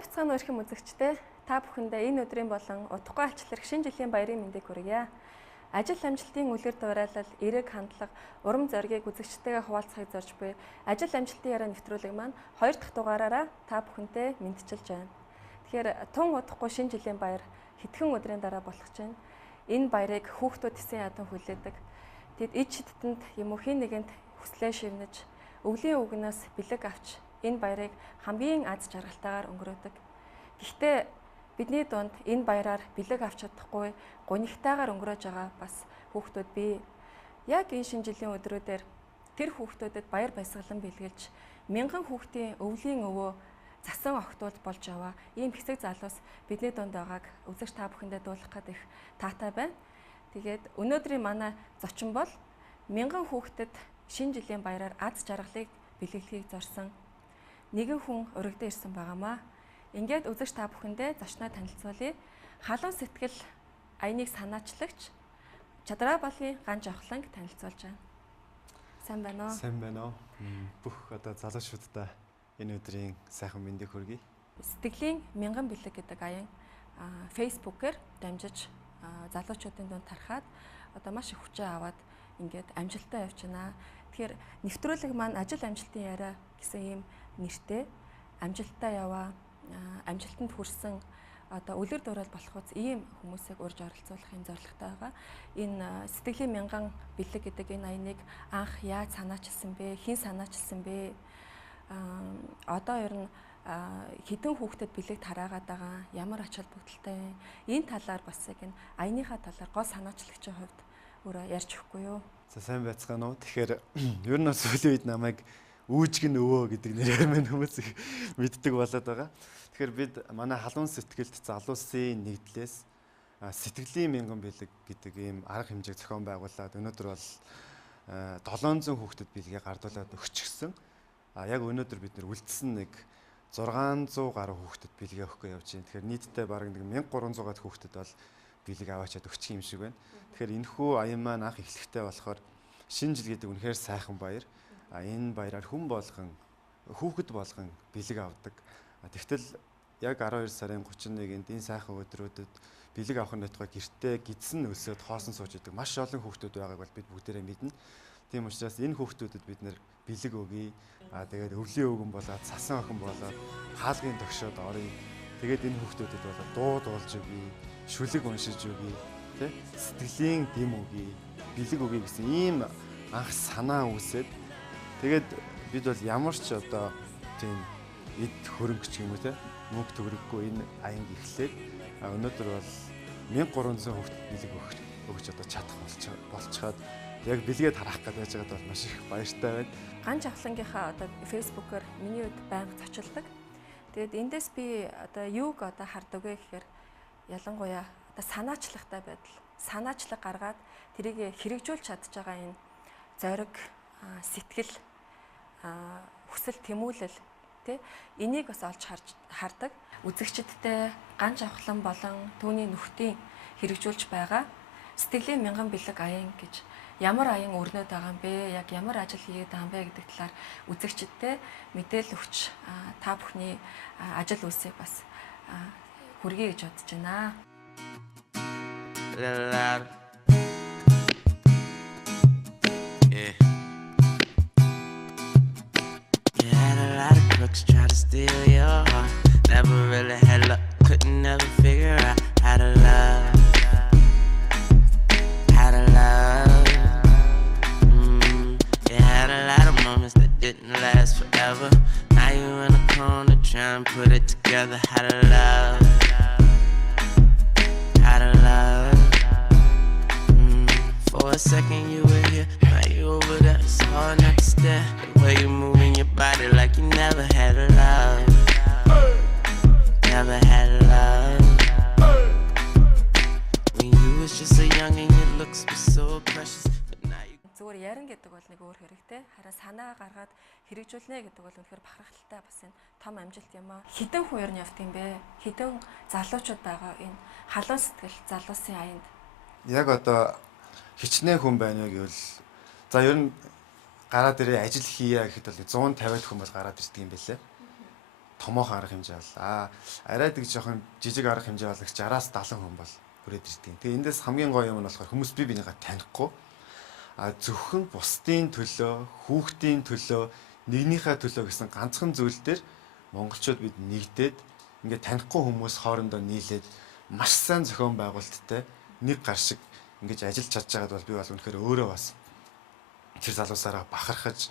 Сайн бацхан өрхөм үзэгчдээ та бүхэндээ энэ өдрийн болон удахгүй алчлах шинэ жилийн баярын мэндийг хүргье. Ажил амжилтын үлгэр дуурайлал, эерэг хандлага, урам зоригийг үзэгчтэйгээ хуваалцахыг зорж буй ажил амжилтын яриа нэвтрүүлэг маань 2 дахь дугаараараа та бүхэнтэй мэдчилж байна. Тэгэхээр тун удахгүй шинэ жилийн баяр хэдхэн өдрийн дараа болох чинь энэ баярыг хүүхдүүд тесэн ядан хүлээдэг. Тэд ид шидэнд юм уу хин нэгэнд хүслээ шивнэж, өвлийн үгнээс бэлэг авч энэ баярыг хамгийн аз жаргалтайгаар өнгөрөөдөг. Гэхдээ бидний дунд энэ баяраар бэлэг авч чадахгүй гонигтайгаар өнгөрөөж байгаа бас хүүхдүүд бий. Яг энэ шинэ жилийн өдрүүдээр тэр хүүхдүүдэд баяр баясгалан бэлгэлж мянган хүүхдийн өвлийн өвөө засан огтуул болж яваа ийм хэсэг залуус бидний дунд байгааг үзэгч та бүхэндээ дуулгах гээд их таатай байна. Тэгээд өнөөдрийн манай зочин бол мянган хүүхдэд шинэ жилийн баяраар аз жаргалыг бэлгэлхийг зорьсон нэгэн хүн урагдсан ирсэн байгаамаа. Ингээд үзэгч та бүхэндээ зочноо танилцуулъя. Халуун сэтгэл аяныг санаачлагч Чадраа балгийн Ган Жавхланг танилцуулж байна. Сайн байна уу? Сайн байна уу? Бүх залуучуудаа энэ өдрийн сайхан мэндийг хүргэе. Сэтгэлийн мянган бэлэг гэдэг аян фэйсбүүкээр дамжиж залуучуудын дунд тархаад маш их хүчээ аваад ингээд амжилттай явж байна. Тэгэхээр нэвтрүүлэг маань ажил амжилтын яриа гэсэн ийм нэртэй амжилттай яваа, амжилтанд хүрсэн үлгэр дуурайл болох үс ийм хүмүүсийг урьж оролцуулахын зорилготой байгаа. Энэ сэтгэлийн мянган бэлэг гэдэг энэ аяныг анх яаж санаачилсан бэ? Хэн санаачилсан бэ? Одоо ер нь хэдэн хүүхдэд бэлэг тараагаад байгаа, ямар ач холбогдолтой вэ? Энэ талаар бас яг энэ аяныхаа талаар гол санаачлагчийн хувьд өөрөө ярьж өгөхгүй юу? За сайн байцгаана уу. Тэгэхээр ер нь сүүлийн үед намайг үүжгэн өвөө гэдэг нэрээр мань хүмүүс их мэддэг болоод байгаа. Тэгэхээр бид манай халуун сэтгэлд залуусын нэгдлээс сэтгэлийн мянган бэлэг гэдэг ийм арга хэмжээг зохион байгуулад өнөөдөр бол 700 хүүхдэд бэлгээ гардуулаад өгчихсөн. Яг өнөөдөр бид нэр үлдсэн нэг 600 гаруй хүүхдэд бэлгээ өгөхгүй явж байна. Тэгэхээр нийтдээ бараг нэг 1300 гаруй хүүхдэд бол бэлэг аваачаад өгчих юм шиг байна. Тэгэхээр энэхүү аян маань анх эхлэхтэй болохоор шинэ жил гэдэг үнэхээр сайхан баяр. Энэ баяраар хүн болгон хүүхэд болгон бэлэг авдаг. Тэгтэл яг 12 сарын 31-нд энэ сайхан өдрүүдэд бэлэг авахын нотгой гэртээ гидсэн өлсөд хоосон сууж идэг маш олон хүүхдүүд байгааг бол бид бүгдээрээ мэднэ. Тийм учраас энэ хүүхдүүдэд бид нэр бэлэг өгье. Тэгээд өвлийн өвгөн болоод сасан охин болоод хаалгын тогшоод оръё. Тэгээд энэ хүүхдүүдэд бол дуу дуулж өгье, шүлэг уншиж өгье, тэ сэтгэлийн дэм өгье, бэлэг өгье гэсэн ийм анх санаа үүсээд тэгээд бид бол ямар ч тийм эд хөрөнгөч юм уу те мөнгө төгрөггүй энэ аянг эхлээд өнөөдөр бол 1300 хүүхдэд бэлэг өгч чадах болцоход яг бэлгээд харах гэж байж байгаад бол маш их баяртай байна. Ган Жавхлангийнхаа фэйсбүүкээр миний үед байнга зочилдог. Тэгээд эндээс би юуг хардаг вэ гэхээр ялангуяа санаачлагтай байдал. Санаачлаг гаргаад тэрийг хэрэгжүүлж чадж байгаа энэ зориг, сэтгэл, хүсэл тэмүүлэл тий энийг бас олж хардаг. Үзэгчдтэй Ган Жавхлан болон түүний нөхдийн хэрэгжүүлж байгаа сэтгэлийн мянган бэлэг аян гэж ямар аян өрнөд байгаа юм бэ? Яг ямар ажил хийгээд байгаа юм бэ гэдэг талаар үзэгчдтэй мэдээлэл өгч та бүхний ажил үйлсийг бас хүргэе гэж бодож байна. Try to steal your heart. Never really had luck, couldn't never figure out how to love. How to love. You had a lot of moments that didn't last forever. Now you in a corner trying to put it together. How to love. How to love. For a second you were here, now you over there. It's hard not to stare. The way you moving your body like you never had a love. Never had a love. When you was just so young and your looks were so precious. Зүгээр ярин гэдэг бол нэг өөр хэрэгтэй. Харин санаа гаргаад хэрэгжүүлнэ гэдэг бол үнэхээр бахархалтай бас энэ том амжилт юм аа. Хэдэн хүн ер нь явт юм бэ? Хэдэн залуучууд байгаа энэ халуун сэтгэл залуусын аянд? Яг хичнээн хүн байна уу гэвэл за ер нь гараад ирээ ажил хийе гэхэд бол 150 хүн бол гараад ирдэг юм байлээ. томоохон арга хэмжээ бол арай нэг жоохон жижиг арга хэмжээ бол 60-аас 70 хүн бол хүрээд ирдэг. Тэгээ эндээс хамгийн гоё юм нь болохоор хүмүүс бие бинийгаа танихгүй зөвхөн бусдын төлөө, хүүхдийн төлөө, нэгнийхээ төлөө гэсэн ганцхан зүйл дээр монголчууд бид нэгдээд ингээд танихгүй хүмүүс хоорондоо нийлээд маш сайн зохион байгуулалттай нэг гар шиг ингэж ажиллаж чадж байгаад бол би бол үнэхээр өөрөө бас тэр залуусаараа бахархаж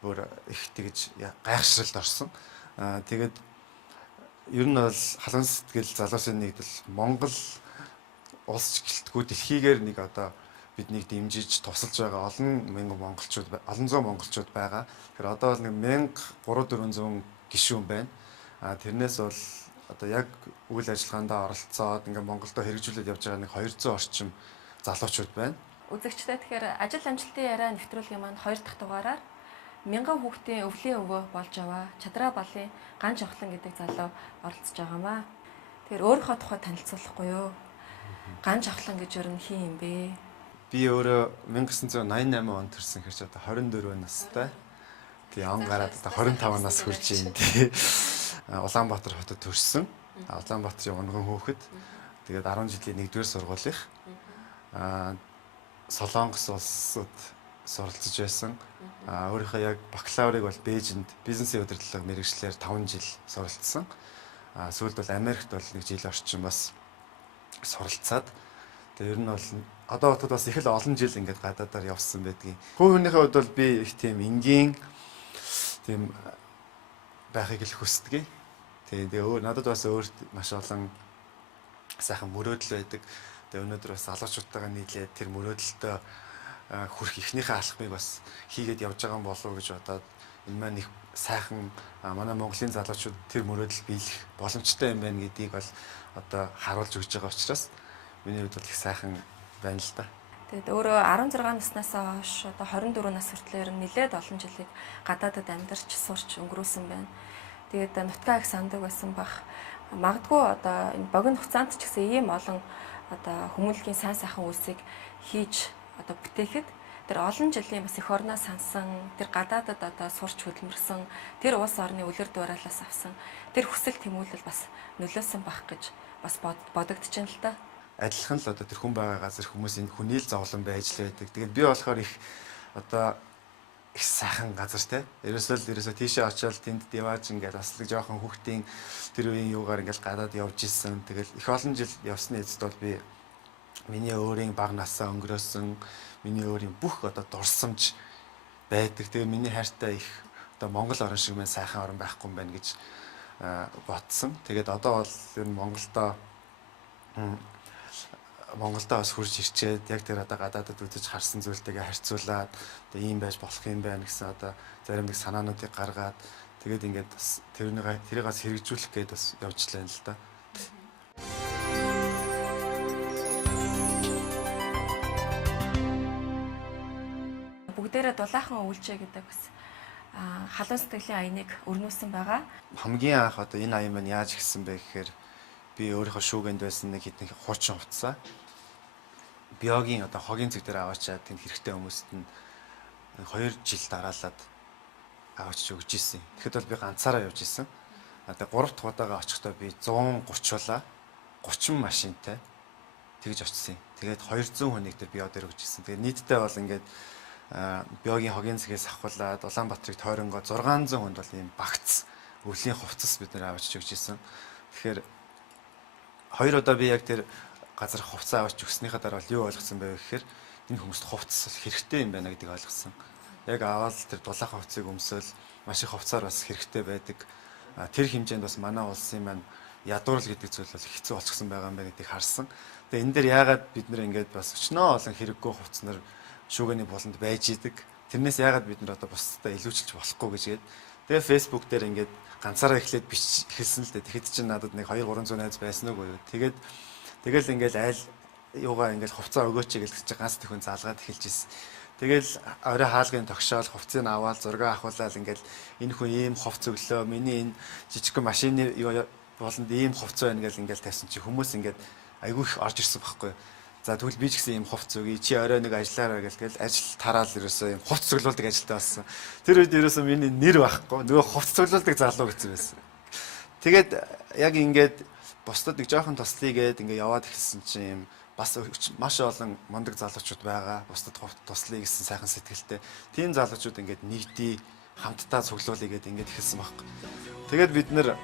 өөр их тэгж гайхшралд орсон. Тэгээд ер нь бол халуун сэтгэл залуусын нэгдэл Монгол улс гэлтгүү дэлхийгээр нэг одоо биднийг дэмжиж тусалж байгаа олон мянган монголчууд, олон зуун монголчууд байгаа. Тэгэхээр одоо бол нэг 1300-400 гишүүн байна. Тэрнээс бол одоо яг үйл ажиллагаанд оролцоод ингээ Монголдо хэрэгжүүлээд явж байгаа нэг 200 орчим залуучууд байна. Үзэгчдээ тэгэхээр ажил амжилтын яриа нэвтрүүлгийн маань 2 дахь дугаараар мянган хүүхдийн өвлийн өвөө болж аваа Чадраа балын Ганж Охлон гэдэг залуу оролцож байгаамаа. Тэгэхээр өөрийнхөө тухай танилцуулахгүй юу? Ганж Охлон гэж юу хин юм бэ? Би өөрөө 1988 онд төрсэн хэрэг одоо 24 настай. Тэгээ он гараад одоо 25 нас хүрч юм тий. Улаанбаатар хотод төрсэн. Улаанбаатарын унган хөөхд. Тэгээд 10 жилийн 1-р сургуулийнх. Солонгос улсад суралцж байсан. Өөрийнхөө яг бакалаврыг бол Бээжинд бизнесийн удирдлага мэргэжлэр 5 жил суралцсан. Сүүлд бол Америкт бол 1 жил орчим бас суралцаад тэгээ ер нь бол одоо хотод бас их л олон жил ингээд гадаадаар явсан байдгийн. Хүүхнийхээ хувьд бол би их тийм энгийн тийм байхыг л хүсдэг. Тэгээ надад бас өөрт маш олон сайхан мөрөөдөл байдаг. Тэгээ өнөөдөр бас залуучуудтайгаа нийлээд тэр мөрөөдөлтөд хүрх ихнийхээ алхмыг бас хийгээд явж байгаа юм болов уу гэж бодоод энэ маань их сайхан манай Монголын залуучууд тэр мөрөөдөл биелэх боломжтой юм байна гэдгийг бол одоо харуулж өгч байгаа учраас миний хувьд бол их сайхан байна л да. Тэгэд өөрөө 16 наснаас хойш одоо 24 нас хүртэл нэлээд олон жилийг гадаадад амьдарч сурч өнгөрөөсөн байна. Тэгээд нутгаа их сандаг байсан бах. Магадгүй одоо энэ богино хугацаанд ч гэсэн ийм олон одоо хүмүүнлэгийн сайн сайхан үйлсийг хийж одоо бүтээхэд тэр олон жилийн бас эх орноо сансан, тэр гадаадад одоо сурч хөдөлмөрсөн, тэр улс орны үлгэр дуураалаас авсан тэр хүсэл тэмүүлэл бас нөлөөсөн бах гэж бас бодогдчихээн л да. Адилхан л одоо тэр хүн байгаа газар хүмүүс энэ хүнийл зовлон байж л байдаг. Тэгээд би болохоор их одоо их сайхан газар те. Ерөөсөө тийшээ очиод тэнд явааж ингээд бас л жоохон хүүхдийн тэр үеийн юугаар ингээд гадаад явж исэн. Тэгэл их олон жил явсны эцэст бол би миний өөрийн бага насаа өнгөрөөсөн, миний өөрийн бүх одоо дурсамж байдаг. Тэгээ миний хайртай их одоо Монгол орн шиг мэн сайхан орн байхгүй юм байна гэж бодсон. Тэгээд одоо бол ер нь Монголдо бас хурж ирчээд яг тэр одоо гадаадад үзэж харсан зүйлтэйгээ харьцуулаад одоо ийм байж болох юм байна гэсэн одоо зарим нэг санаануудыг гаргаад тэгээд ингээд бас тэрийг бас хэрэгжүүлэх гээд бас явж лээ л да. Бүгдээрээ дулаахан үйлчээ гэдэг бас халуун сэтгэлийн аяныг өрнүүлсэн байгаа. Хамгийн анх одоо энэ аян маань яаж гисэн бэ гэхээр би өөрийнхөө шүүгэнд байсан нэг хэдэн хуучин хувцас биогийн одоо хогийн цэг дээр аваачаад тэнд хэрэгтэй хүмүүст нь 2 жил дараалаад аваач өгч ийсэн. Тэгэхэд бол би ганцаараа явж ийсэн. Одоо 3 дахь удаага очихдоо би 130 машинтай тэгж очсон. Тэгээд 200 хүнийг дээр био дээр өгч ийсэн. Тэгээд нийтдээ бол ингээд биогийн хогийн цэгээс авахлаад Улаанбаатарыг тойронгоо 600 хүнд бол ийм багц өвлийн хувцас бид нэр аваач өгч ийсэн. Тэгэхээр 2 удаа би яг тэр газар хувцас аваач өгснийхаа дараа бол юу ойлгосон бэ гэхээр энэ хүмүүст хувцас хэрэгтэй юм байна гэдгийг ойлгосон. Яг аваад тэр дулаахан хувцсыг өмсөөл маш их хувцаар бас хэрэгтэй байдаг. Тэр хэмжээнд бас манай улсын маань ядуурл гэдэг зүйл бол хэцүү болчихсон байгаа юм байна гэдгийг харсан. Тэгээ энэ дээр яагаад бид нэр ингээд бас өчнөө олон хэрэггүй хувцснаар шүүгээний буланд байж идэг. Тэрнээс яагаад бид нар одоо бусдад илүүчилж болохгүй гэж гээд тэгээ Facebook дээр ингээд ганцаараа эхлээд эхэлсэн л дээ. Тэгэхэд чинь надад нэг 200-300 найз байсан уу юу. Тэгэл ингээд айл юугаа ингээд хувцас өгөөч гэж ганц төхөн заалгаад эхэлж ирсэн. Тэгэл орой хаалгын тогшоол хувцсыг аваад зураг авахуулаад ингээд энэ хүн ийм хувцас өглөө миний энэ жижиг машины болонд ийм хувцас байна гэж ингээд тавьсан чи хүмүүс ингээд айгүй их орж ирсэн байхгүй. За тэгвэл би ч гэсэн ийм хувцас өгье. Чи орой нэг ажиллаараа гээл ажил тараал ерөөсөө ийм хувцас цуглуулдаг ажилтаа болсон. Тэр үед ерөөсөө миний нэр байхгүй. Нөгөө хувцас цуглуулдаг залуу гэсэн байсан. Тэгээд яг ингээд бусдад нэг жоохон туслая гээд ингээд яваад ирсэн чинь бас маш олон мундаг залуучууд байгаа. Бусдад туслая гэсэн сайхан сэтгэлтэй. Тийм залуучууд ингээд нэгдий хамтдаа цуглуулъя гээд ингээд ихэлсэн байхгүй. Тэгээд бид нэр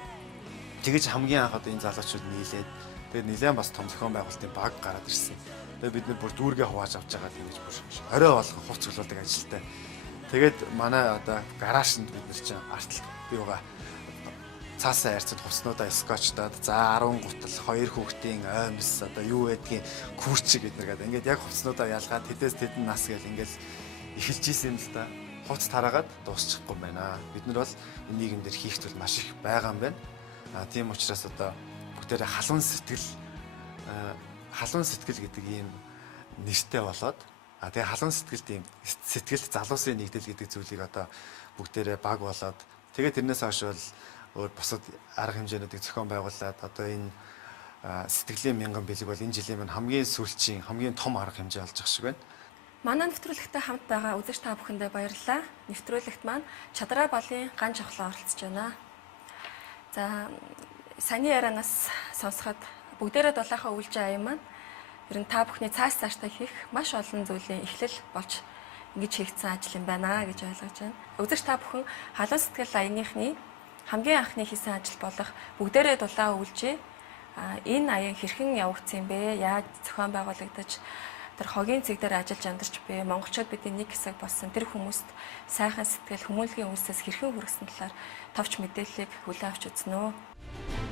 тэгэж хамгийн анх одоо энэ залуучууд нийлээд тэгээд нэлээд бас том зохион байгуулалтын баг гараад ирсэн. Тэгээд бид нэр бүр дүүргээ хувааж авч байгаа ингэж бүр орой болгон хувц цуглуулдаг ажилтай. Тэгээд манай одоо гараашнд бид нар чинь артл биуга цаасаа хайрцад хувцнуудаа скотчтаад за 10 гутал 2 хүүхдийн оймс одоо юу байдгийг күүрчиг гэднэргээд ингээд яг хувцнуудаа ялгаад тэдээс тэдэн нас гэл ингээд эхэлж исэн юм л да. Хувц тараагаад дуусчихгүй юм байна. Бид нар бол энэ нийгэм дээр хийх зүйл маш их байгаа юм байна. Тийм учраас одоо бүгдээрээ халуун сэтгэл гэдэг ийм нэртэй болоод тэгээ халуун сэтгэлд залуусын нэгдэл гэдэг зүйлийг одоо бүгдээрээ баг болоод тэгээ тэрнээс хойш бол өөр бусад арга хэмжээнүүдийг зохион байгуулад одоо энэ сэтгэлийн мянган бэлэг бол энэ жилийн маань хамгийн сүүлчийн хамгийн том арга хэмжээ болж байгаа шиг байна. Манай нэвтрүүлэгтэй хамт байгаа үзэгч та бүхэндээ баярлалаа. Нэвтрүүлэгт маань Чадраа балын ган жавхлаа оролцож байна. За саяны ярианаас сонсоход бүгдээрээ дулаахан үйлжин аян маань ер нь та бүхний цааш цааштай хийх маш олон зүйлийн эхлэл болж ингэж хийгдсэн ажил юм байна гэж ойлгож байна. Үзэгч та бүхэн халуун сэтгэл аяныхны хамгийн анхны хийсэн ажил болох бүгдээрээ дулаан үйлжээ. Энэ аян хэрхэн явагдсан юм бэ? Яаж зохион байгуулагдаж тэр хогийн цэг дээр ажиллаж амьдарч буй монголчууд бидний нэг хэсэг болсон тэр хүмүүст сайхан сэтгэл хүмүүнлэгийн үйлсээс хэрхэн хүргэсэн талаар товч мэдээллийг хүлээн авч үзнэ үү?